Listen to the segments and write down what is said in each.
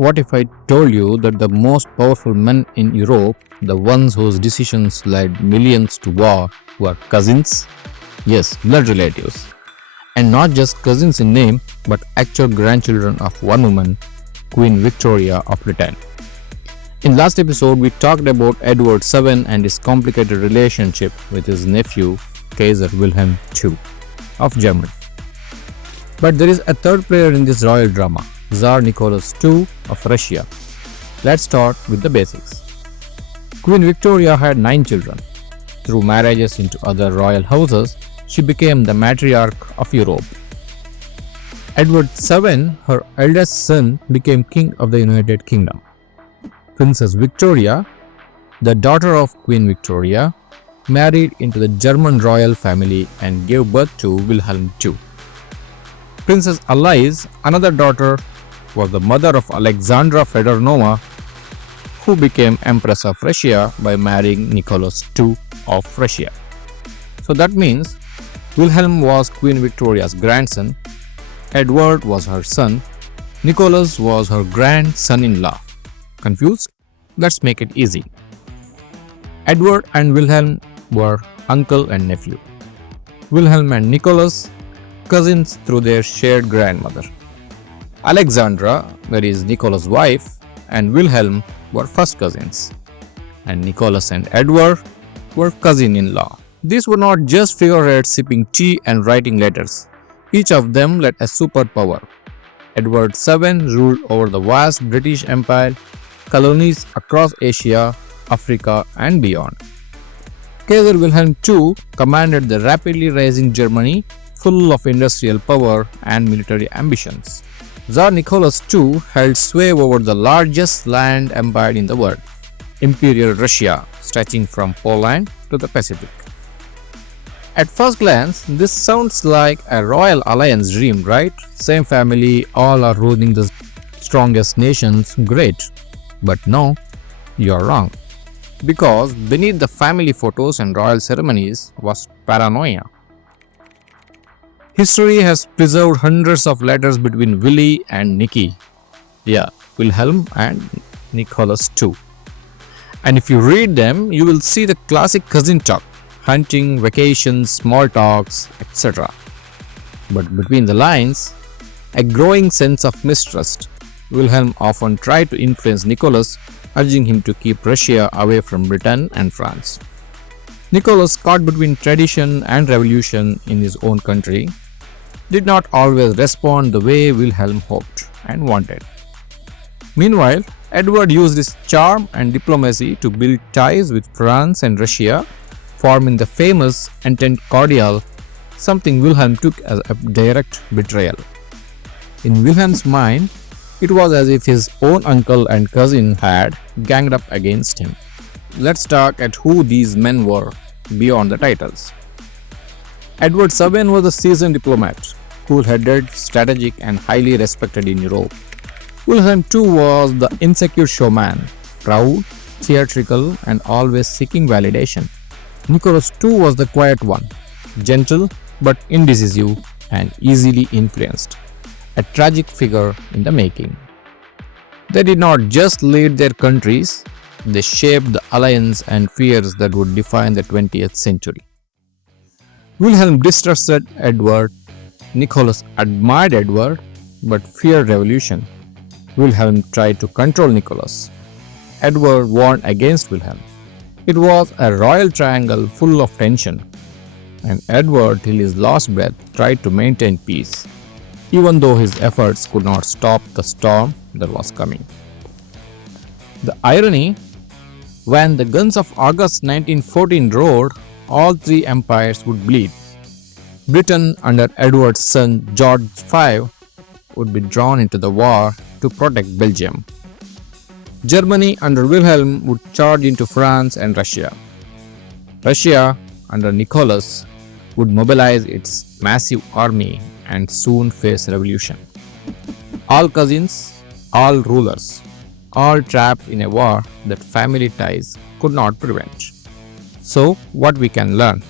What if I told you that the most powerful men in Europe, the ones whose decisions led millions to war, were cousins? Yes, blood relatives. And not just cousins in name, but actual grandchildren of one woman, Queen Victoria of Britain. In last episode, we talked about Edward VII and his complicated relationship with his nephew, Kaiser Wilhelm II of Germany. But there is a third player in this royal drama, Tsar Nicholas II of Russia. Let's start with the basics. Queen Victoria had 9 children. Through marriages into other royal houses, she became the matriarch of Europe. Edward VII, her eldest son, became king of the United Kingdom. Princess Victoria, the daughter of Queen Victoria, married into the German royal family and gave birth to Wilhelm II. Princess Alice, another daughter, was the mother of Alexandra Fedorova, who became Empress of Russia by marrying Nicholas II of Russia. So that means Wilhelm was Queen Victoria's grandson, Edward was her son, Nicholas was her grandson-in-law. Confused? Let's make it easy. Edward and Wilhelm were uncle and nephew. Wilhelm and Nicholas, cousins through their shared grandmother. Alexandra, that is Nicholas' wife, and Wilhelm were first cousins. And Nicholas and Edward were cousin-in-law. These were not just figureheads sipping tea and writing letters. Each of them led a superpower. Edward VII ruled over the vast British Empire, colonies across Asia, Africa, and beyond. Kaiser Wilhelm II commanded the rapidly rising Germany, full of industrial power and military ambitions. Tsar Nicholas II held sway over the largest land empire in the world, Imperial Russia, stretching from Poland to the Pacific. At first glance, this sounds like a royal alliance dream, right? Same family, all are ruling the strongest nations, great. But no, you're wrong. Because beneath the family photos and royal ceremonies was paranoia. History has preserved hundreds of letters between Willy and Nicky. Yeah, Wilhelm and Nicholas II. And if you read them, you will see the classic cousin talk, hunting, vacations, small talks, etc. But between the lines, a growing sense of mistrust. Wilhelm often tried to influence Nicholas, urging him to keep Russia away from Britain and France. Nicholas, caught between tradition and revolution in his own country, did not always respond the way Wilhelm hoped and wanted. Meanwhile, Edward used his charm and diplomacy to build ties with France and Russia, forming the famous Entente Cordiale, something Wilhelm took as a direct betrayal. In Wilhelm's mind, it was as if his own uncle and cousin had ganged up against him. Let's talk at who these men were beyond the titles. Edward VII was a seasoned diplomat, cool-headed, strategic, and highly respected in Europe. Wilhelm II was the insecure showman, proud, theatrical, and always seeking validation. Nicholas II was the quiet one, gentle but indecisive and easily influenced, a tragic figure in the making. They did not just lead their countries, they shaped the alliance and fears that would define the 20th century. Wilhelm distrusted Edward, Nicholas admired Edward but feared revolution. Wilhelm tried to control Nicholas. Edward warned against Wilhelm. It was a royal triangle full of tension, and Edward, till his last breath, tried to maintain peace, even though his efforts could not stop the storm that was coming. The irony, when the guns of August 1914 roared, all three empires would bleed. Britain under Edward's son George V would be drawn into the war to protect Belgium. Germany under Wilhelm would charge into France and Russia. Russia under Nicholas would mobilize its massive army and soon face revolution. All cousins, all rulers, all trapped in a war that family ties could not prevent. So, what we can learn?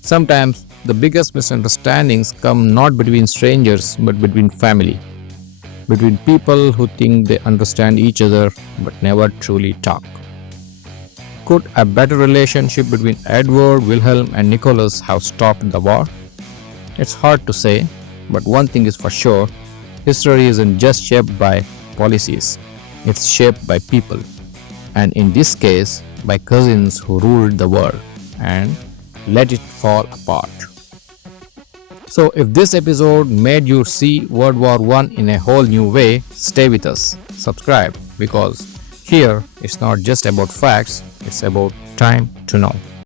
Sometimes the biggest misunderstandings come not between strangers but between family. between people who think they understand each other but never truly talk. Could a better relationship between Edward, Wilhelm, and Nicholas have stopped the war? It's hard to say, but one thing is for sure, history isn't just shaped by policies, it's shaped by people, and in this case, by cousins who ruled the world and let it fall apart. So, if this episode made you see World War I in a whole new way, stay with us, subscribe, because here it's not just about facts, it's about time to know.